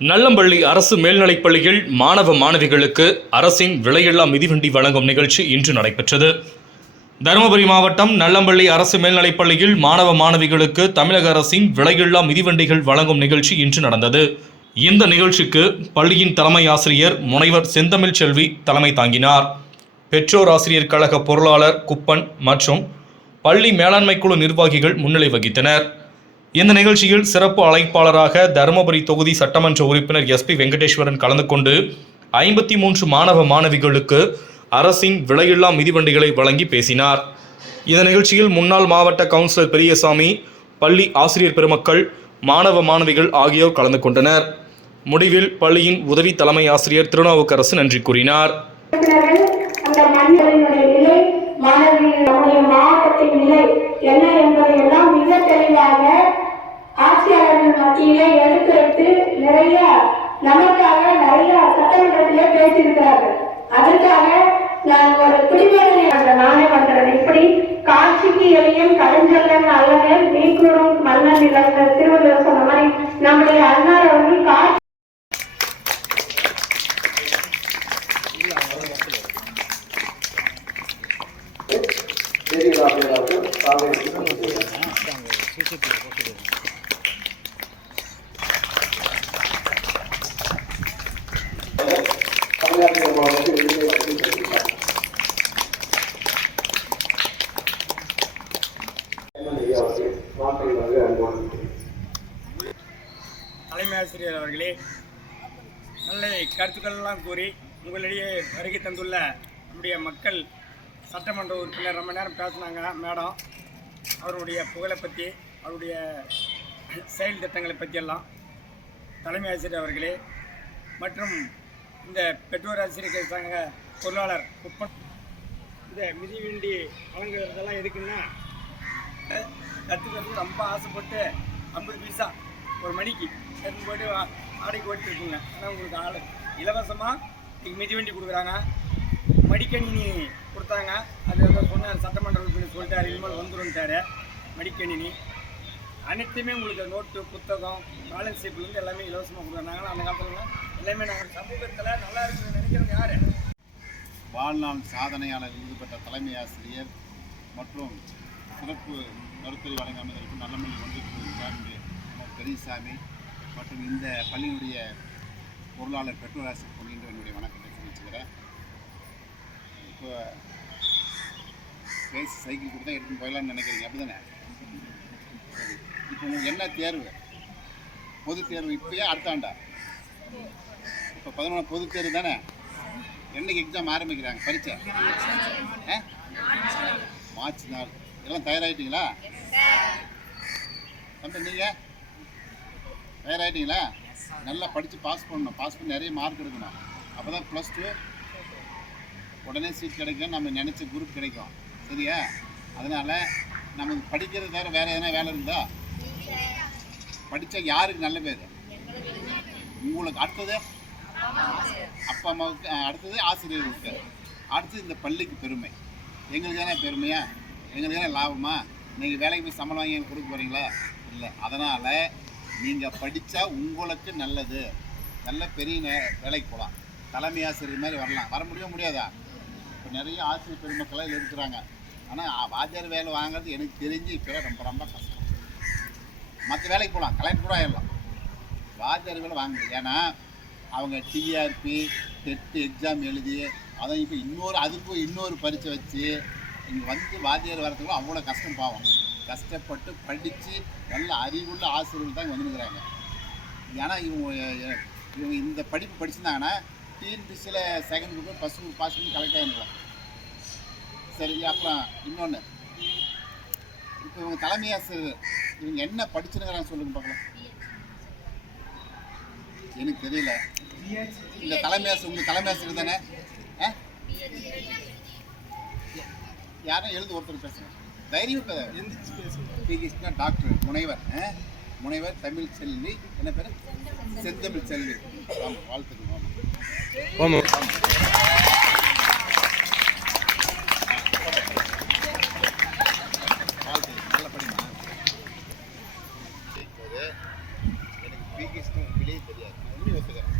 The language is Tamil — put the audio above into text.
நல்லம்பள்ளி அரசு மேல்நிலைப் பள்ளியில் மாணவ மாணவிகளுக்கு அரசின் விலையில்லா மிதிவண்டி வழங்கும் நிகழ்ச்சி இன்று நடைபெற்றது. தருமபுரி மாவட்டம் நல்லம்பள்ளி அரசு மேல்நிலைப் பள்ளியில் மாணவ மாணவிகளுக்கு தமிழக அரசின் விலையில்லா மிதிவண்டிகள் வழங்கும் நிகழ்ச்சி இன்று நடந்தது. இந்த நிகழ்ச்சிக்கு பள்ளியின் தலைமை ஆசிரியர் முனைவர் செந்தமிழ் செல்வி தலைமை தாங்கினார். பெற்றோர் ஆசிரியர் கழக பொருளாளர் குப்பன் மற்றும் பள்ளி மேலாண்மை குழு நிர்வாகிகள் முன்னிலை வகித்தனர். இந்த நிகழ்ச்சியில் சிறப்பு அழைப்பாளராக தருமபுரி தொகுதி சட்டமன்ற உறுப்பினர் எஸ்பி வெங்கடேஸ்வரன் கலந்து கொண்டு ஐம்பத்தி மூன்று மாணவ மாணவிகளுக்கு அரசின் விலையில்லா மிதிவண்டிகளை வழங்கி பேசினார். இந்த நிகழ்ச்சியில் முன்னாள் மாவட்ட கவுன்சிலர் பெரியசாமி பள்ளி ஆசிரியர் பெருமக்கள் மாணவ மாணவிகள் ஆகியோர் கலந்து கொண்டனர். முடிவில் பள்ளியின் உதவி தலைமை ஆசிரியர் திருநாவுக்கரசு நன்றி கூறினார். மாவட்டத்தின் நிலை என்ன என்பதை எல்லாம் மிக தெளிவாக ஆட்சியாளர்கள் எடுத்து எடுத்து நிறைய நமக்காக நிறைய சட்டமன்றத்திலே பேசியிருக்கிறார்கள் அதற்காக நான் ஒரு குடிமையை அந்த நானே வந்தது இப்படி காட்சிக்கு எளியும் கலைஞர்கள் அல்லது நீக்குறும் மன்னன் இழந்த திருவள்ளுவர் சொன்ன மாதிரி நம்முடைய அண்ணார் அவர்கள் காட்சி Thank you தமிழ்நாட்டில் மாவட்டத்தில் விடுதலை அறிவிக்கப்பட்டுள்ளார். ஐயா அவர்கள் நாட்டை வந்து அன்போடு தலைமை ஆசிரியர் அவர்களே நல்ல கருத்துக்கள்லாம் கூறி உங்களிடையே வருகை தந்துள்ள நம்முடைய மக்கள் சட்டமன்ற உறுப்பினர் ரொம்ப நேரம் பேசினாங்க மேடம். அவருடைய புகழை பற்றி அவருடைய செயல் திட்டங்களை பற்றியெல்லாம் தலைமை ஆசிரியர் அவர்களே மற்றும் இந்த பெற்றோர் ஆசிரியர் சங்க பொருளாளர் குப்பன் இந்த மிதிவண்டி வழங்குறதெல்லாம் எதுக்குன்னா கற்றுக்கிறது ரொம்ப ஆசைப்பட்டு ஐம்பது பைசா ஒரு மணிக்கு எடுத்து போய்ட்டு ஆடைக்கு ஓட்டிட்டு இருக்குங்க. ஆனால் உங்களுக்கு ஆள். இலவசமாக மிதிவண்டி கொடுக்குறாங்க. மடிக்கணினி கொடுத்தாங்க. அது வந்து சொன்னார் சட்டமன்ற உறுப்பினர் சொல்லிட்டாரு. இனிமேல் வந்துருன்ட்டாரு மடிக்கணினி. அனைத்துமே உங்களுக்கு நோட்டு புத்தகம் ஸ்காலர்ஷிப்லேருந்து எல்லாமே இலவசமாக கொடுக்குறாங்க. அந்த காலத்தில் எல்லாமே நாங்கள் சமூகத்தில் நல்லா இருக்குன்னு நினைக்கிறவங்க யார்? வாழ்நாள் சாதனையாளர் விருது பெற்ற தலைமை ஆசிரியர் மற்றும் சிறப்பு கருத்துரை வழங்க அமைந்திருக்கும் நல்லமல்லி ஒன்றிய பெரியசாமி மற்றும் இந்த பள்ளியினுடைய பொருளாளர் பெற்றோர் ஆசிரியர் கொள்கின்ற என்னுடைய வணக்கத்தை தெரிவிச்சுக்கிறேன். இப்போ பேசி சைக்கிள் கொடுத்தா எடுத்துன்னு போயிடலாம்னு நினைக்கிறீங்க அப்படி தானே இப்போ உங்களுக்கு என்ன தேர்வு? பொது தேர்வு இப்போயே அடுத்த ஆண்டா? இப்போ பதினொன்று பொது தேர்வு தானே? என்னைக்கு எக்ஸாம் ஆரம்பிக்கிறாங்க? பரீட்சை? மார்ச் நாள். எல்லாம் தயாராகிட்டீங்களா தம்பி நீங்கள் தயாராகிட்டீங்களா நல்லா படித்து பாஸ் பண்ணணும். பாஸ் பண்ணி நிறைய மார்க் எடுக்கணும். அப்போ தான் ப்ளஸ் டூ உடனே சீட் கிடைக்கும். நம்ம நினச்ச குரூப் கிடைக்கும். சரியா? அதனால் நம்ம படிக்கிறது தவிர வேறு எதனா வேலை இருந்தா படித்தா யாருக்கு நல்ல பேர்? உங்களுக்கு அடுத்தது? அப்பா அம்மாவுக்கு அடுத்தது ஆசிரியர்களுக்கு. அடுத்தது இந்த பள்ளிக்கு பெருமை. எங்களுக்கு தானே பெருமையா? எங்களுக்கு தானே லாபமா? நீங்கள் வேலைக்கு போய் சம்பளம் வாங்கி கொடுக்க போகிறீங்களா இல்லை. அதனால் நீங்கள் படித்தா உங்களுக்கு நல்லது. நல்ல பெரிய நே- வேலைக்கு போகலாம் தலைமை ஆசிரியர் மாதிரி வரலாம். வர முடியும் முடியாதா? இப்போ நிறைய ஆசிரியர் பெருமக்கள்லாம் இதில் இருக்கிறாங்க. ஆனால் வாத்தியார் வேலை வாங்குறது எனக்கு தெரிஞ்சு இப்போ ரொம்ப ரொம்ப கஷ்டம். மற்ற வேலைக்கு போகலாம் கலெக்டர் கூட ஆயிடலாம் வாத்தியார் வேலை வாங்குது ஏன்னா அவங்க டிஆர்பி டெட்டு எக்ஸாம் எழுதி அதான் இப்போ இன்னொரு அதுக்கு இன்னொரு பரீட்சை வச்சு இங்கே வந்து வாத்தியார் வரதுக்குள்ள அவ்வளோ கஷ்டம் பாவம். கஷ்டப்பட்டு படித்து நல்ல அறிவுள்ள ஆசிரியர்கள் தான் வந்துருக்குறாங்க. ஏன்னா இவங்க இவங்க இந்த படிப்பு படிச்சிருந்தாங்கன்னா டிஎன்பிசியில் second group first group pass பண்ணி கலெக்ட் ஆகிருக்கலாம் சரி அப்புறம் இன்னொன்று இப்போ இவங்க தலைமை ஆசிரியர் இவங்க என்ன படிச்சிருக்கிறாங்க சொல்லுங்க பார்க்கலாம். எனக்கு தெரியல. இந்த தலைமை ஆசிரியர் உங்கள் தலைமை ஆசிரியர் தானே? ஆ? யாரும் எழுது ஒருத்தர் தைரியம் கிருஷ்ணா டாக்டர் முனைவர்? முனைவர் தமிழ் செல்வி. என்ன பேர்? செந்தமிழ் செல்வி. ஆமாம் வாழ்த்துக்கள் ஆமாம் எனக்கு பி கிருஷ்ணன் வெளியே தெரியாது. யோசிக்கிறேன்.